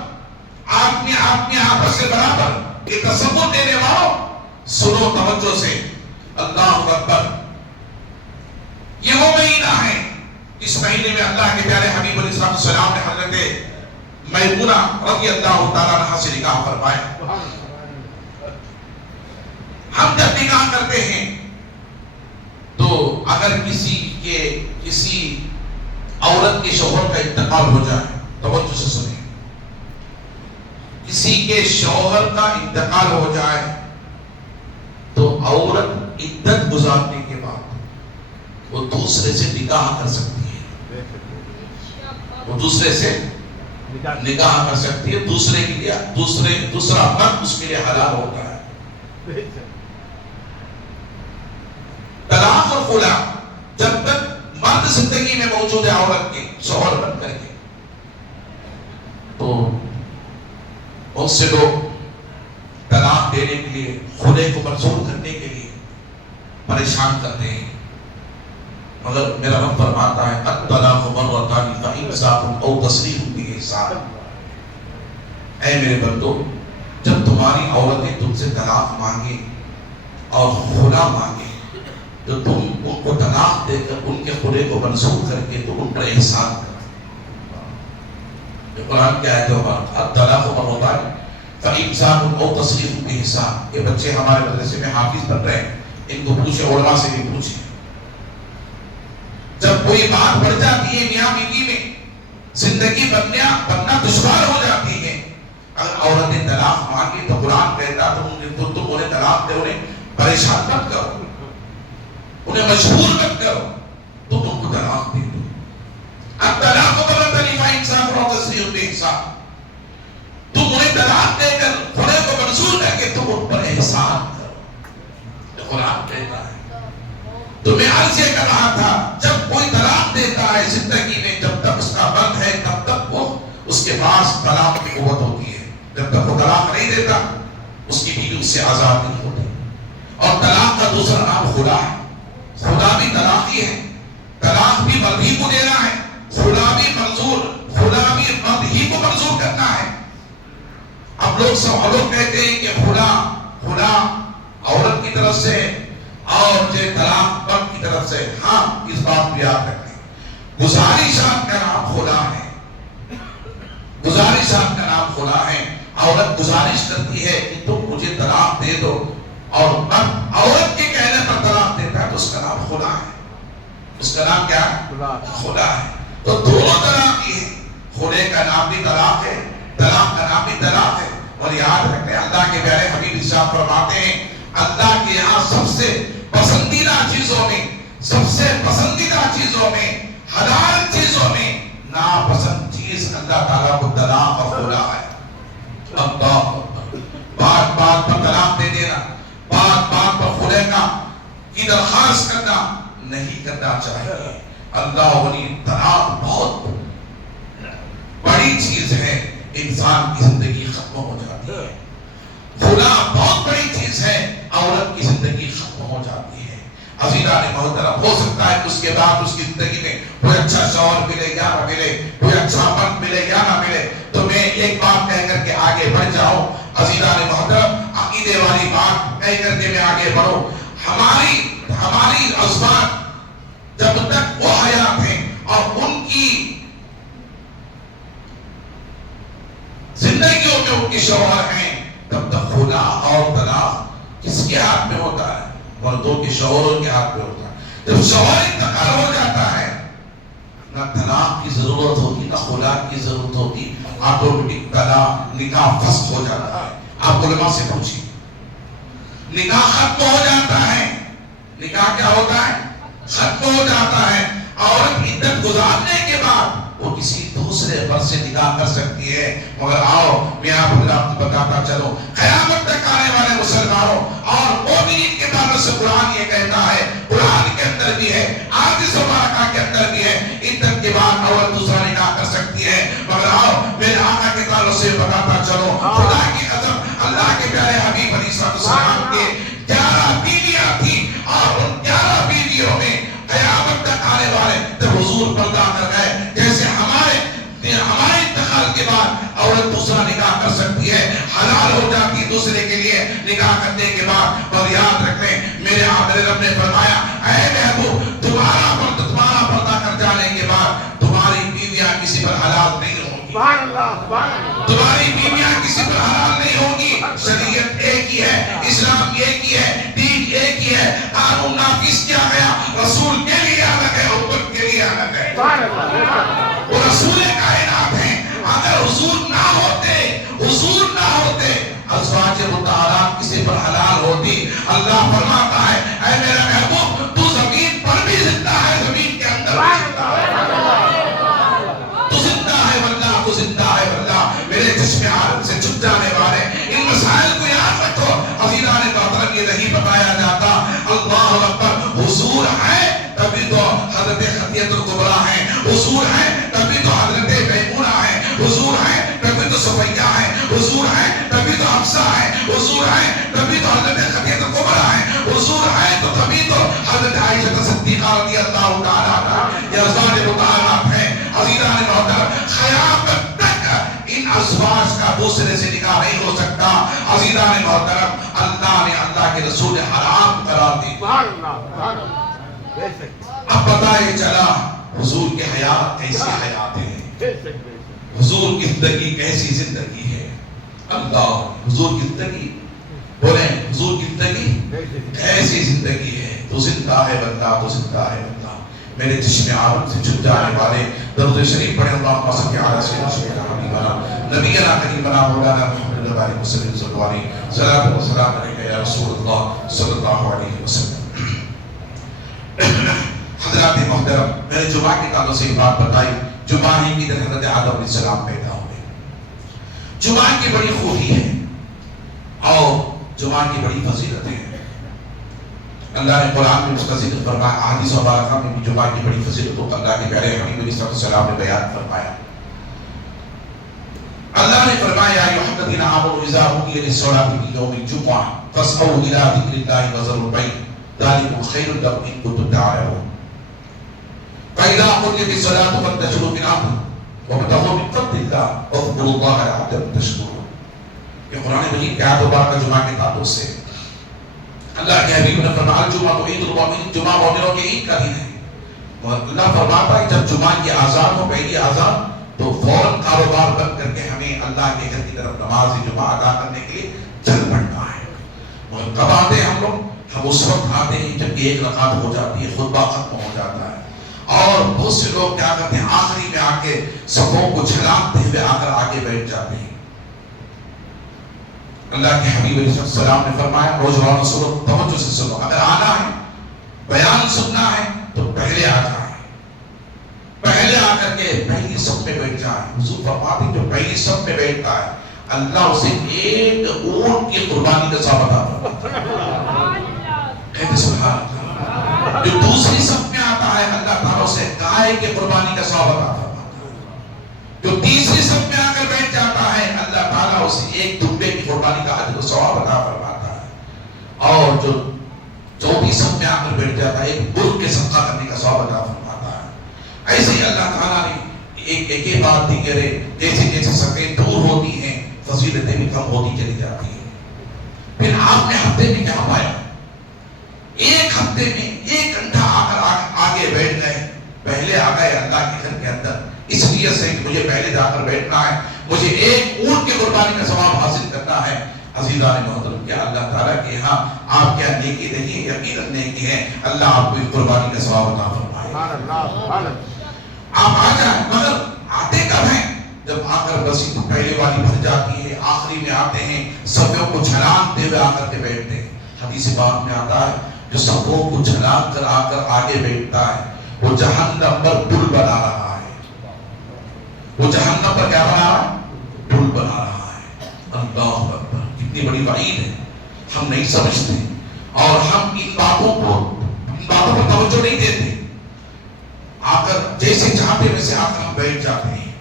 آدمی آپس سے برابر، یہ تصور دینے والوں سنو توجہ سے، اللہ اکبر۔ یہ وہ مہینہ ہے اس مہینے میں اللہ کے پیارے حبیب علیہ السلام نے حضرت میمونہ رضی اللہ تعالیٰ عنہا سے نکاح فرمایا۔ ہم جب نکاح کرتے ہیں تو اگر کسی عورت کے شوہر کا انتقال ہو جائے، توجہ سے سنیں، کسی کے شوہر کا انتقال ہو جائے تو عورت عدت گزارنے کے بعد وہ دوسرے سے نکاح کر سکتی ہے، وہ دوسرے سے نکاح کر سکتی ہے، دوسرے کے لیے دوسرا مرد اس کے لیے حلال ہوتا ہے۔ طلاق اور خلا جب تک مرد زندگی میں موجود ہے عورت کے شوہر بن کر کے، تو بہت سے لوگ طلاق دینے کے لیے، خلے کو منظور کرنے کے لیے پریشان کرتے ہیں، مگر میرا رب فرماتا ہے الطلاق مرتان فإمساک أو تسریح بإحسان۔ اے میرے بندو، جب تمہاری عورتیں تم سے طلاق مانگیں اور خلا مانگیں تو تم ان کو طلاق دے کر ان کے خلے کو منسوخ کر کے تم ان پر احسان کرو۔ یہ قرآن کی آیت ہے، الطلاق مرتان فإمساک أو تسریح بإحسان۔ یہ بچے ہمارے مدرسے میں حافظ بن رہے ہیں، ان کو پوچھے، علماء سے بھی پوچھے، جب کوئی بات بڑھ جاتی ہے میاں بیوی میں، زندگی بننا دشوار ہو جاتی ہے، اگر عورتیں طلاق مانگی تو قرآن کہتا تم انہیں طلاق دے، انہیں پریشان مت کرو، انہیں مجبور مت کرو، تم ان کو طلاق دے دو۔ الطلاق مرتان فإمساک أو تسریح بإحسان۔ تم انہیں طلاق دے کر خلے کو منظور کر کے تم ان پر احسان کرو، یہ قرآن کہتا ہے۔ تو میں عرض یہ کر رہا تھا، جب کوئی طلاق دیتا ہے زندگی میں، جب تک اس کا مرد ہے تب تک وہ اس کے پاس طلاق کی قوت ہوتی ہے، جب تک وہ طلاق نہیں دیتا اس کی بیوی اس سے آزاد نہیں ہوتی۔ اور طلاق کا دوسرا نام خلا ہے، خلا بھی طلاق ہی ہے، طلاق بھی مرد ہی کو دینا ہے، خلا بھی مرد ہی کو منظور کرنا ہے۔ اب لوگ کہتے ہیں کہ خلا عورت کی طرف سے اور طلاق مرد کی طرف سے۔ ہاں، اس بات کو یاد رکھیں، گزارشات کا نام خلا ہے، گزارشات کا نام خلا ہے۔ عورت گزارش کرتی ہے کہ تم مجھے طلاق دے دو، اور مرد عورت کے کہنے پر طلاق دیتا ہے تو اس کا نام خلا ہے۔ اس کا نام کیا ہے؟ خلا ہے۔ تو دونوں طلاق ہی ہے، خلے کا نام بھی طلاق ہے، طلاق کا نام بھی طلاق ہے۔ اور یاد رکھیں، اللہ کے پیارے حبیب ارشاد فرماتے ہیں، اللہ کے یہاں سب سے پسندیدہ چیزوں میں، سب سے پسندیدہ چیزوں میں، حلال چیزوں میں ناپسند چیز اللہ تعالیٰ کو طلاق اور خلا ہے۔ اللہ بات بات پر طلاق دے دینا، بات بات پر خلے کی درخواست کرنا نہیں کرنا چاہیے۔ اللہ ولی طلاق بہت بڑی چیز ہے، انسان کی زندگی ختم ہو جاتی ہے۔ خلا بہت بڑی چیز ہے، عورت کی زندگی ختم ہو جاتی ہے۔ عزیزان محترم، ہو سکتا ہے کہ اس کے بعد اس کی زندگی میں کوئی اچھا شوہر ملے یا نہ ملے، کوئی اچھا مرد ملے یا نہ ملے، تو میں ایک بات کہہ کر کے آگے بڑھ جاؤں۔ عزیزان محترم، عقیدے والی بات کہہ کر کے میں آگے بڑھوں۔ ہماری ازواج جب تک وہ حیات ہیں اور ان کی زندگیوں میں ان کے شوہر ہیں، تب تک خلا اور طلاق کس کے ہاتھ میں ہوتا ہے؟ مردوں کے شوہروں کے ہاتھ میں ہوتا ہے. جب شوہر انتقال ہو جاتا ہے نہ طلاق کی ضرورت ہوتی نہ خلاق کی ضرورت ہوتی, آٹومیٹک طلاق نکاح فسخ ہو جاتا ہے. آپ علماء سے پوچھیے, نکاح ختم ہو جاتا ہے. نکاح کیا ہوتا ہے؟ ختم ہو جاتا ہے. عورت عدت گزارنے کے بعد وہ کسی دوسرے مرد سے نکاح کر سکتی ہے. مگر آؤ میں آپ کو بتاتا چلوں, قیامت تک آنے والے مسلمانوں اور مومنین کے تعلق سے قرآن یہ کہتا ہے, قرآن کے اندر بھی ہے, حدیث مبارکہ کے اندر بھی ہے, عدت کے بعد عورت دوسرا نکاح کر سکتی ہے. مگر آؤ میرے آقا کے تعلق سے بتاتا چلوں, خدا کی قسم اللہ کے پیارے حبیب علیہ السلام کے 11 بیویاں تھیں اور ان 11 بیویوں میں قیامت تک آنے والے جب حضور پردہ کر گئے, جیسے ہمارے انتقال کے بعد عورت دوسرا نکاح کر سکتی ہے, حلال ہو جاتی ہے دوسرے کے لیے نکاح کرنے کے بعد. اور یاد رکھیں میرے رب نے فرمایا, اے محبوب تمہارا پردہ کر جانے کے بعد تمہاری بیویاں کسی پر حلال نہیں ہوں گی. تمہاری بیویاں کسی پر حلال نہیں ہوگی. شریعت ایک ہی ہے, اسلام ایک ہی ہے, دین ایک ہی ہے. قانون نافذ کیا گیا رسول کے لیے الگ ہے, امت کے لیے الگ ہے. وہ رسول کائنات ہیں. اگر حضور نہ ہوتے ازواج مطہرات کسی پر حلال ہوتی. اللہ فرماتا ہے اے میرا محبوب تو زمین پر بھی زندہ ہے, زمین کے اندر بھی زندہ ہے. تو زندہ ہے واللہ, تو زندہ ہے واللہ. میرے چشم عالم سے چھپ جانے والے ان مسائل کو یاد رکھو. عزیزان محترم یہ نہیں بتایا جاتا اللہ اکبر حضور ہے تبھی تو حضرت خدیجہ الکبریٰ ہیں, حضور ہے تبھی تو حضرت میمونہ ہے, حضور ہے تبھی تو صفیہ ہے, حضور ہے تبھی تو حفصہ ہے, حضور ہے تبھی تو حضرت خدیجہ الکبریٰ ہے, حضور ہے تو تبھی تو حضرت عائشہ صدیقہ رضی اللہ تعالیٰ عنہا. یہ ازواج مطہرات ہیں. عزیزان محترم قیامت تک ان ازواج کا دوسرے سے نکاح نہیں ہو سکتا. عزیزان محترم اللہ نے, اللہ کے رسول نے حرام قرار دی. اب پتہ یہ چلا حضور کی حیات کیسی حیات ہے, حضور کی زندگی کیسی زندگی ہے. اللہ, حضور کی زندگی بولیں, حضور کی زندگی کیسی زندگی ہے. تو زندہ ہے بندہ, تو زندہ ہے بندہ. میرے چشم عالم سے چھپ جانے والے درود شریف پڑھیں. اللہم صلی علی سیدنا حبیبنا نبینا کریمنا مولانا محمد علیہ وسلم صلی اللہ علیہ صلاۃ و سلام علیکہ یا رسول اللہ صلی اللہ علیہ وسلم. حضرات محترم, میں نے جمعہ کے تعلق سے ایک بات بتائی. جمعہ ہی کی دن حضرت آدم علیہ السلام پیدا ہوئے. جمعہ کی بڑی خوبی ہے اور جمعہ کی بڑی فضیلت ہے. اللہ نے قرآن میں اس کا ذکر فرمایا, احادیث مبارکہ میں بھی جمعہ کی بڑی فضیلتوں کا اللہ کے پیارے حبیب علیہ السلام نے بیان فرمایا. اللہ نے فرمایا یا ایھا الذین آمنوا اذا نودی للصلاۃ من یوم الجمعہ فاسعوا الی ذکر اللہ وذروا البیع ذلکم خیر لکم ان کنتم تعلمون. فإذا قضيت الصلاة فانتشروا في الأرض وابتغوا من فضل الله واذكروا الله لعلكم تشكرون. یہ قرآن مجید کی آیت مبارکہ جمعہ کے تعلق سے اللہ کے حبیب نے فرمایا الجمعہ عید المؤمنین, جمعہ مومنوں کے عید کا دن ہے. اللہ فرماتا ہے جب جمعہ کی آزان ہو, پہلی آزان, تو فوراً کاروبار بند کر کے ہمیں اللہ کے گھر کی طرف نماز جمعہ ادا کرنے کے لیے چل پڑنا ہے. مگر کب آتے ہیں ہم لوگ؟ ہم اس وقت آتے ہیں جب ایک رکعت ہو جاتی ہے, خطبہ ختم ہو جاتا ہے اور بہت سے لوگ کیا کرتے ہیں آخری میں آ کے صفوں کو چھلانگتے ہوئے آ کر آگے بیٹھ جاتے ہیں. اللہ کے حبیب علیہ السلام نے فرمایا نوجوانوں سنو, توجہ سے سنو, اگر آنا ہے بیان سننا ہے تو پہلے آ جائیں, پہلے آ کر کے پہلی صف میں بیٹھ جائیں. حضور فرماتے ہیں جو پہلی صف میں بیٹھتا ہے اللہ اسے ایک اونٹ کی قربانی کا ثواب عطا فرماتا ہے. کہتے سبحان اللہ. جو دوسری صف میں آتا ہے اللہ تعالیٰ اسے گائے کی قربانی کا ثواب عطا فرماتا ہے. جو تیسری صف میں آ کر بیٹھ جاتا ہے اللہ تعالیٰ اسے ایک دمبے کی قربانی کا اجر و ثواب عطا فرماتا ہے. اور جو چوتھی صف میں آ کر بیٹھ جاتا ہے ایک برق کے صدقہ کرنے کا ثواب عطا فرماتا ہے. ایسے ہی اللہ تعالیٰ نے ایک ہی بات دی کرے, جیسے جیسے صفیں دور ہوتی ہیں فضیلتیں بھی کم ہوتی چلی جاتی ہیں. پھر آپ نے ہفتے میں کیا پایا؟ ایک ہفتے میں 1 گھنٹہ آ کر آگے بیٹھ گئے, پہلے آ گئے اللہ کے گھر کے اندر اس لیے سے کہ مجھے پہلے جا کر بیٹھنا ہے, مجھے ایک اونٹ کی قربانی کا ثواب حاصل کرنا ہے. عزیزان محترم، کیا اللہ تعالیٰ کے یہاں آپ کیا نیکی نہیں ہے؟ یقیناً نیکی ہے. اللہ آپ کو اس قربانی کا ثواب عطا فرمائے. آپ آ جائیں، مگر آتے کب ہیں؟ جب آ کر بسی تو پہلے والی بھر جاتی ہے، آخری میں آتے ہیں، صفوں کو چھلانگتے ہوئے آ کر کے بیٹھتے ہیں. حدیث پاک میں آتا ہے جو صفوں کو چھلانگ کر آ کر آگے بیٹھتا ہے وہ جہنم پر پل بنا رہا ہے. وہ جہنم پر کیا بنا رہا ہے؟ پل بنا رہا ہے. اللہ اکبر، کتنی بڑی وعید ہے. ہم نہیں سمجھتے اور ہم ان باتوں پر توجہ نہیں دیتے. آ کر جیسے چاہتے ویسے آ کر ہم بیٹھ جاتے ہیں.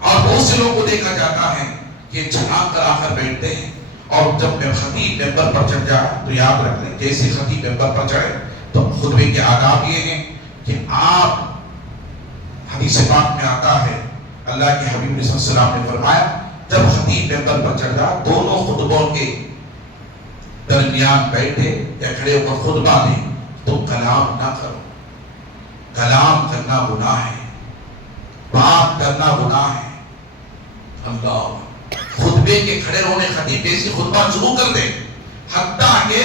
اور بہت سے لوگوں کو دیکھا جاتا ہے کہ چھلانگ کر آ کر بیٹھتے ہیں. اور جب خطیب ممبر پر چڑھ جائے تو یاد رکھ لیں، جیسے خطیب ممبر پر چڑھے تو خطبے کے آداب یہ ہیں کہ آپ، حدیث پاک میں آتا ہے اللہ کے حبیب صلی اللہ علیہ وسلم نے فرمایا جب خطیب ممبر پر چڑھ جائے دونوں خطبوں کے درمیان بیٹھے یا کھڑے ہو کر خطبہ دیں تو کلام نہ کرو. کلام کرنا گناہ ہے، بات کرنا گناہ ہے. اللہ، خطبے کے کھڑے ہونے خطیب جیسی خطبہ شروع کر دے. حتیٰ کہ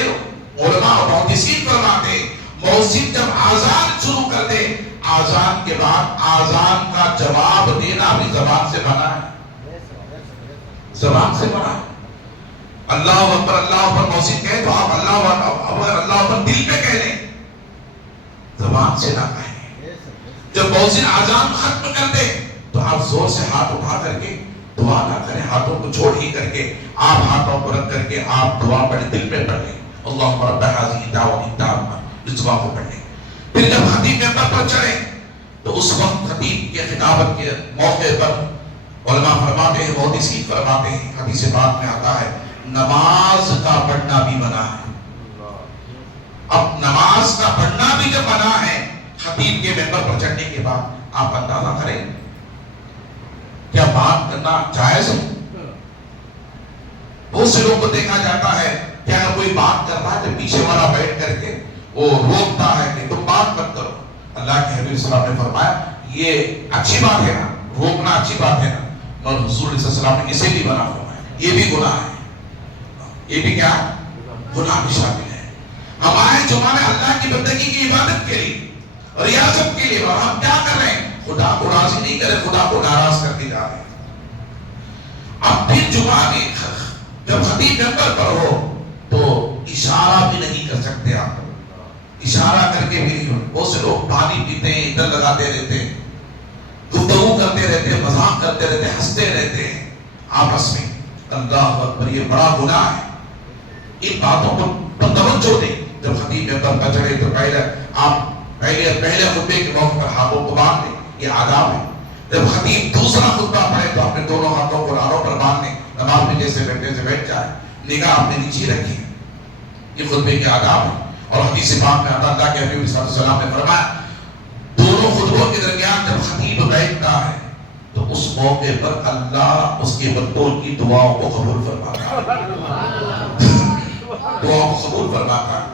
علماء اور محدثین فرماتے مؤذن جب آذان شروع کر دے، آذان کے بعد آذان کا جواب دینا اپنی زبان سے منع ہے. زبان سے منع ہے. اللہ اکبر مؤذن کہے تو آپ اللہ اکبر دل پہ کہہ لیں، زبان سے نہ کہیں. جب مؤذن آذان ختم کر دے تو آپ زور سے ہاتھ اٹھا کر کے دعا نہ کریں، ہاتھوں کو چھوڑ ہی کر کے آپ ہاتھوں کو رکھ کر کے آپ دعا پڑھیں، دل پہ پڑھ لیں اللہم رب هذه الدعوة التامة، اس دعا کو پڑھ لیں. پھر جب خطیب ممبر پر چڑھے تو اس وقت خطیب کے خطابت کے موقع پر علماء فرماتے ہیں، محدثین فرماتے ہیں، حدیث پاک میں آتا ہے نماز کا پڑھنا بھی منع ہے. اب نماز کا پڑھنا بھی جب منع ہے خطیب کے ممبر پر چڑھنے کے بعد، آپ اندازہ کریں کیا بات کرنا جائز ہے؟ بہت سے لوگوں کو دیکھا جاتا ہے کہ اگر کوئی بات کر رہا ہے تو پیچھے والا بیٹھ کر کے وہ روکتا ہے کہ تم بات مت کرو. اللہ کے حبیب صلی اللہ علیہ وسلم نے فرمایا یہ اچھی بات ہے نا، روکنا اچھی بات ہے نا، اور حضور علیہ السلام نے اسے بھی منع فرمایا. یہ بھی گناہ ہے. یہ بھی کیا گناہ بھی شامل ہے. ہم آئے جمعہ میں اللہ کی بندگی کی عبادت کے لیے، ریاضت کے لیے، اور ہم کیا کر رہے ہیں؟ خدا کو راضی نہیں کرے، خدا کو ناراض کر کے جا رہے ہیں. اب پھر جمعہ میں جب خطیب ممبر پر ہو تو اشارہ بھی نہیں کر سکتے. آپ اشارہ کر کے بھی نہیں. بہت سے لوگ پانی پیتے ہیں، ادھر لگاتے رہتے ہیں، گفتگو کرتے رہتے ہیں، مذاق کرتے رہتے ہیں، ہنستے رہتے ہیں آپس میں. اللہ اکبر، یہ بڑا گناہ ہے. ان باتوں پر توجہ دیں. جب خطیب ممبر پر چڑھے تو پہلے خطبے کے موقع پر ہاتھوں کو باندھ دیں، یہ آداب ہے. جب خطیب دوسرا خطبہ پڑھے تو اپنے دونوں ہاتھوں کو رانوں پر باندھ لیں، نماز میں جیسے بیٹھے سے بیٹھ جائے، نگاہ اپنے نیچے رکھیں. یہ خطبے کے آداب ہے. اور حدیث پاک میں اللہ کے حبیب صلی اللہ علیہ وسلم نے فرمایا دونوں خطبوں کے درمیان جب خطیب بیٹھتا ہے تو اس موقع پر اللہ اس کے بندوں کی دعاؤں کو قبول فرماتا ہے. دعاؤں کو قبول فرماتا ہے.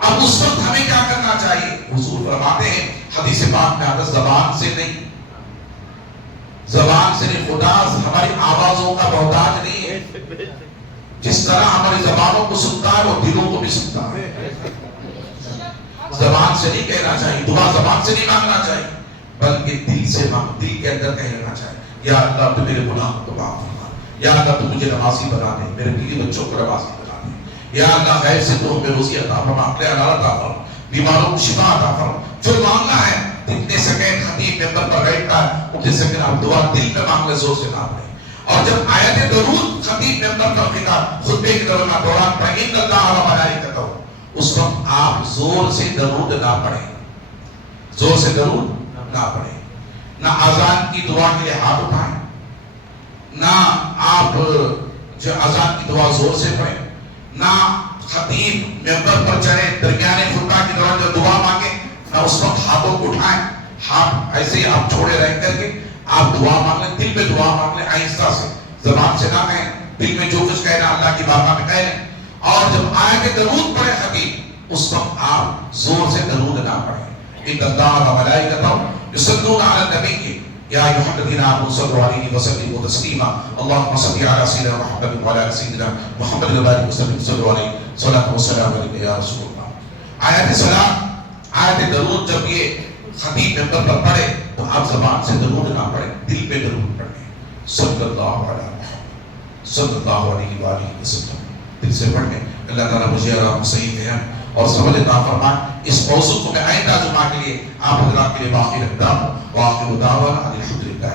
اب اس وقت ہمیں کیا کرنا چاہیے؟ حضور فرماتے ہیں حدیث پاک میں آتا زبان سے نہیں، خدا ہماری آوازوں کا محتاج نہیں ہے. جس طرح ہماری زبانوں کو سنتا ہے وہ دلوں کو بھی سنتا ہے. زبان سے نہیں کہنا چاہیے، دعا زبان سے نہیں مانگنا چاہیے، بلکہ دل سے دل کے اندر کہنا چاہیے یا اللہ تو میرے گناہوں کو معاف فرما، یا اللہ تو مجھے نمازی بنا دے، میرے بیوی بچوں کو نمازی بنا دے، یا اللہ غیب سے تو ہمیں روزی عطا فرما، اپنے حلال عطا فرما، بیماروں کو شفا عطا فرما. جو مانگنا ہے اتنے سیکنڈ خطیب ممبر پر بیٹھتا ہے، اتنے سیکنڈ آپ دعا دل میں مانگ لیں، زور سے نہ پڑھیں. اور جب آیت درود خطیب ممبر پر خطاب خطبے کے دوران پڑھیں ان اللہ و ملائکتہ، اس وقت آپ زور سے درود نہ پڑھیں، زور سے درود نہ پڑھیں. نہ اذان کی دعا کے لیے ہاتھ اٹھائیں، نہ آپ جو اذان کی دعا زور سے پڑھیں، نہ خطیب ممبر پر چڑھے درمیانے خطبہ کے دوران جو دعا مانگے نہ اس وقت ہاتھوں کو اٹھائیں. ہاتھ ایسے ہی آپ چھوڑے رہ کر کے آپ دعا مانگ لیں، دل میں دعا مانگ لیں، آہستہ سے، زبان سے نہ کہیں، دل میں جو کچھ کہنا اللہ کی بارگاہ میں کہہ لیں. اور جب آیت درود پڑھے خطیب اس وقت آپ زور سے درود نہ پڑھیں. ان اللہ و ملائکتہ یصلون علی النبی، يا أيها الذين آمنوا صلوا عليه وسلموا تسليما اللهم صل على سيدنا محمد وعلى آل سيدنا محمد وبارك وسلم صلوا عليه صلاة والسلام عليك يا رسول اللہ. آیت سلام آیت درود جب یہ خطیب ممبر پر پڑھے تو آپ زبان سے درود نہ پڑھیں، دل پہ درود پڑھیں. صلی اللہ علیہ محمد صلی اللہ علیہ وآلہ وسلم دل سے پڑھیں. اللہ تعالیٰ مجھے اور آپ کو صحیح فہم اور سمجھ عطا فرمائے. اس موضوع کو میں آئندہ جمعہ کے لیے آپ حضرات کے لیے باقی رکھتا ہوں. وآخر دعوانا الحمدللہ.